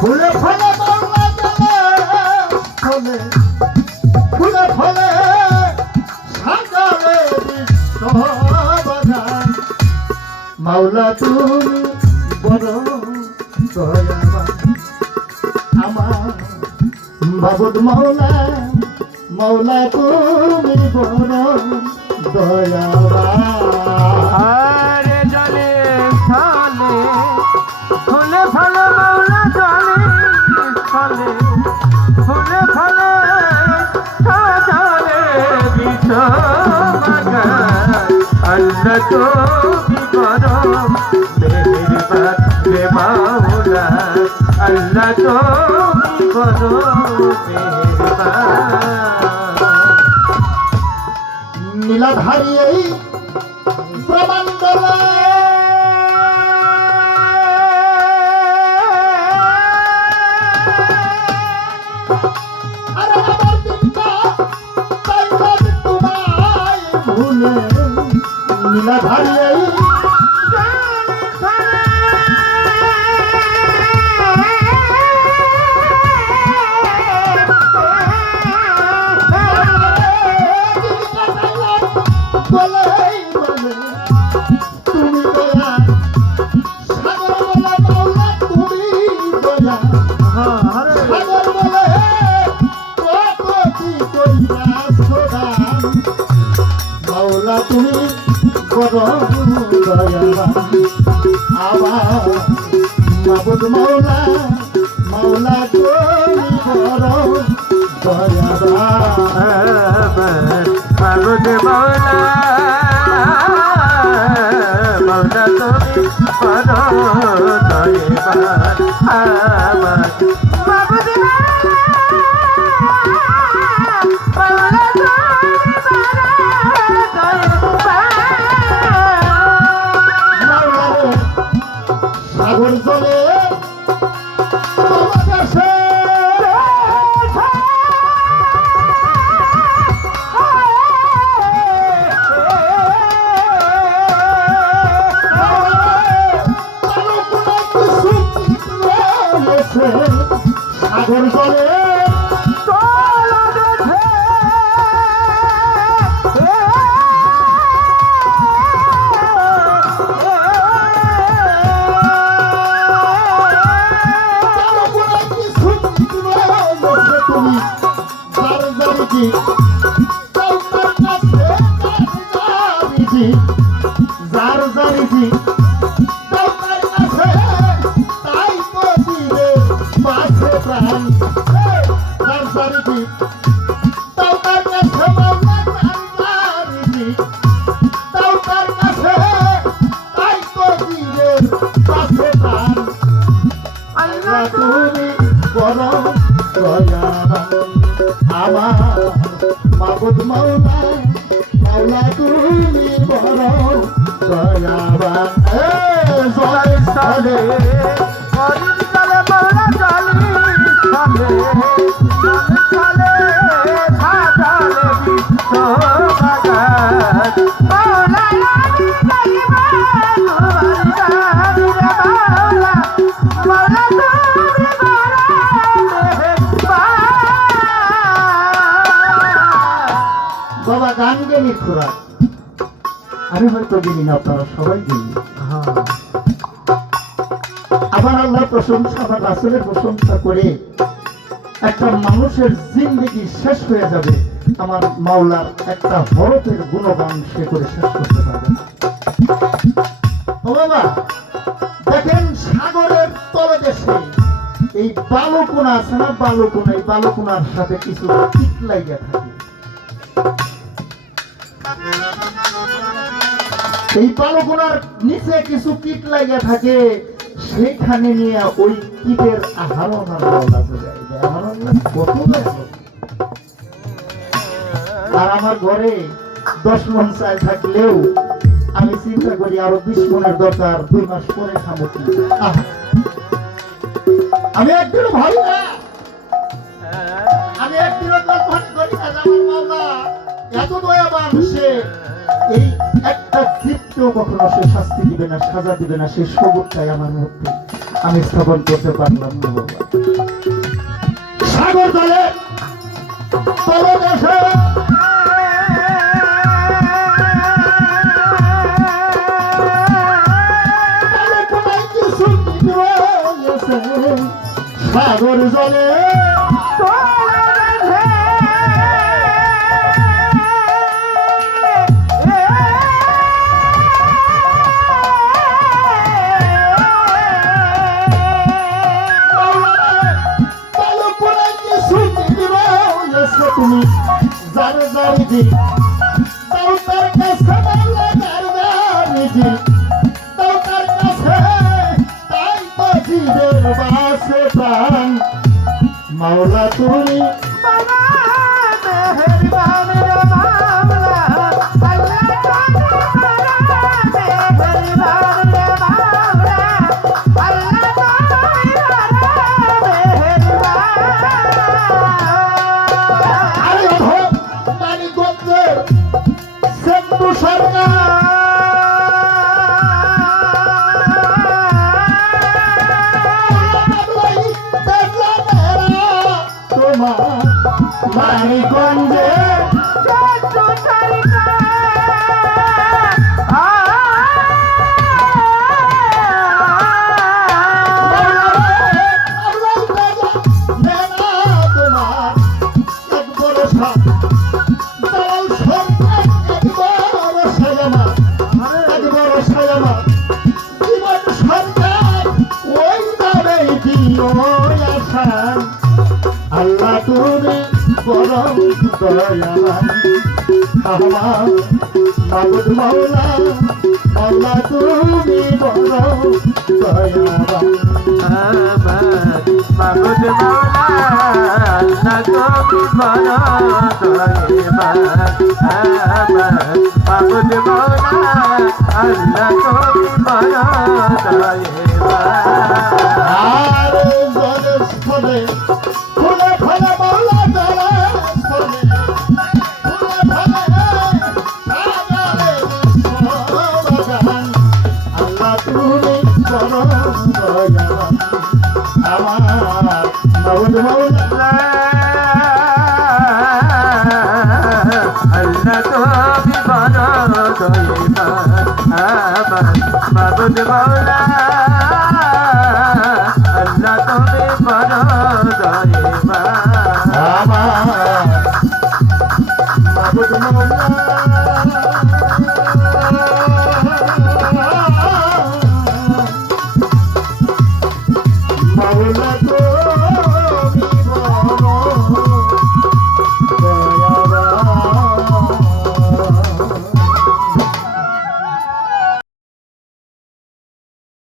ফুলে ফলে মাওলা ফলে ফুলে ফলে সাজালে বিশ্ববাগান মাওলা তুমি বড় দয়াবান আমার মাবুদ মাওলা মাওলা তুমি বড় দয়াবান আরে জলে ফলে ফুলে ফলে মাওলা জলে ফলে ফুলে ফলে সাজালে বিশ্ববাগান আল্লাহ তুমি বড় মেহেরবান রে মাওলা আল্লাহ তুমি বড় মেহেরবান নীলাধারী এই প্রমাণদলে আরে আমার দিনটা তাই আমি তোমায় ভুলে নীলাধারী এই তুমি দয়া সাগর বলে মাওলা তুমি দয়া সাগর বলে কত কি কইরা সোদান মাওলা তুমি বড় দয়াবান আবার মাবুদ মাওলা মাওলা তুমি বড় দয়াবান মাবুদ মাওলা মাওলা তুমি বড় দয়াবান আমার মাবুদ মাওলা তুমি বড় দয়াবান সাগর জলে তোমার কাছে সাগর জলে তুমি যার জারিজি তোমার কাছে তাই তো দিবে পাশে প্রাণ যার জারিজি তোমার কাছে মাওলা জারিজি তোমার কাছে তাই তো দিবে পাশে প্রাণ আল্লাহ তুমি বড় দয়াবান আমার মাবুদ মাওলা মাওলা তুমি বড় দয়াবান জয় সালে হরিণ চলে মাওলা চলে চলে চলে সাজালে বিশ্ববাগান মাওলা আমি গাইবান মাওলা মাওলা তুমি বড় মেহেরবান বাবা গান গেলি খোরা আমি হয়তো গেলি না আপনারা সবাই গেলি আবার আল্লাহ প্রশংসা আবার রাসূলের প্রশংসা করে একটা মানুষের জিন্দেগি শেষ হয়ে যাবে আমার মাওলার একটা হরফের গুণগান সে করে শেষ করতে পারবে না ও বাবা দেখেন সাগরের তলদেশে এই বালুকোনা আছে না বালুকোনা এই বালুকোনার সাথে কিছু টিক লাগিয়া থাকে এই বালুকোনার নিচে কিছু কীট লাগিয়া থাকে সেখানে নিয়ে ওই কীটের আহারণ আর মাওলা চলে কত আর আমার ঘরে 10 মণ চাল থাকলেও আমি চিন্তা করি আরো 20 মণের দরকার 2 মাস পরে খাবো কি আমি একদিনও ভাবি না আমি একদিনও কল্পনা করি না আমার মাওলা এত দয়াবান সে এই একটা জীবকেও কখনো সে শাস্তি দিবে না সাজা দিবে না সেই সবুজটাই আমার মধ্যে আমি স্থাপন করতে পারলাম না বাবা। সাগর জলে তলদেশে সাগর জলে তুমি জানো জানি তাও তার কাছে তাও তার কাছে তাই তো জীবের বাসে প্রাণ মাওলা তুমি মানিকগঞ্জে আল্লাহ তুমি পরম দয়াবান আমার মাবুদ মাওলা আল্লাহ তুমি পরম দয়াবান মাবুদ মাওলা আল্লাহ তুমি পরম দয়াবান মাবুদ মাওলা আল্লাহ তুমি পরম দয়াবান আরে জলের স্থলে ফুলে ফলে মাওলা জলের স্থলে ফুলে ফলে সাগরে বিশ্ববাগান আল্লাহ তুমি পরম দয়াবান আমার মাবুদ মাওলা আল্লাহ তুমি পরম দয়াবান মাবুদ মাওলা আল্লাহ তুমি পরম দয়াবান আমার মাবুদ মাওলা মাওলা তো